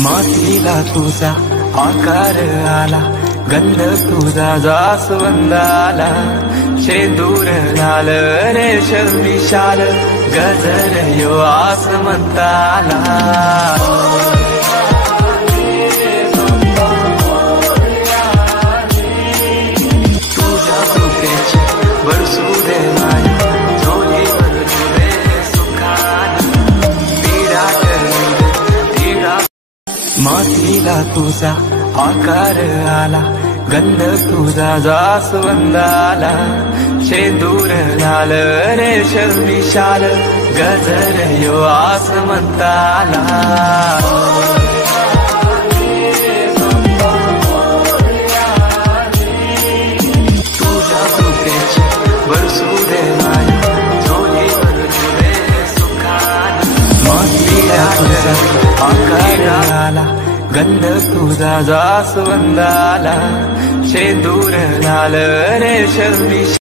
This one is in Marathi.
मातीला तुझा आकार आला, गंध तुझा जास्वंदाला, शेंदूर लाल रेशम विशाल, गजर यो आसमंताला। तुझ्या कृपेची बरसू दे माया, झोली भरू दे सुखाने, मातीला तुझा आकार आला, गंध तुझा जास्वंदाला, शेंदूर लाल रेशम विशाल, गजर यो आसमंताला। तुझ्या कृपेची बरसू दे माया, झोली भरू दे सुखाने, मातीला तुझा आकार आला, गंध तुझा जास्वंदाला, शेंदूर लाल रेशम विशाल।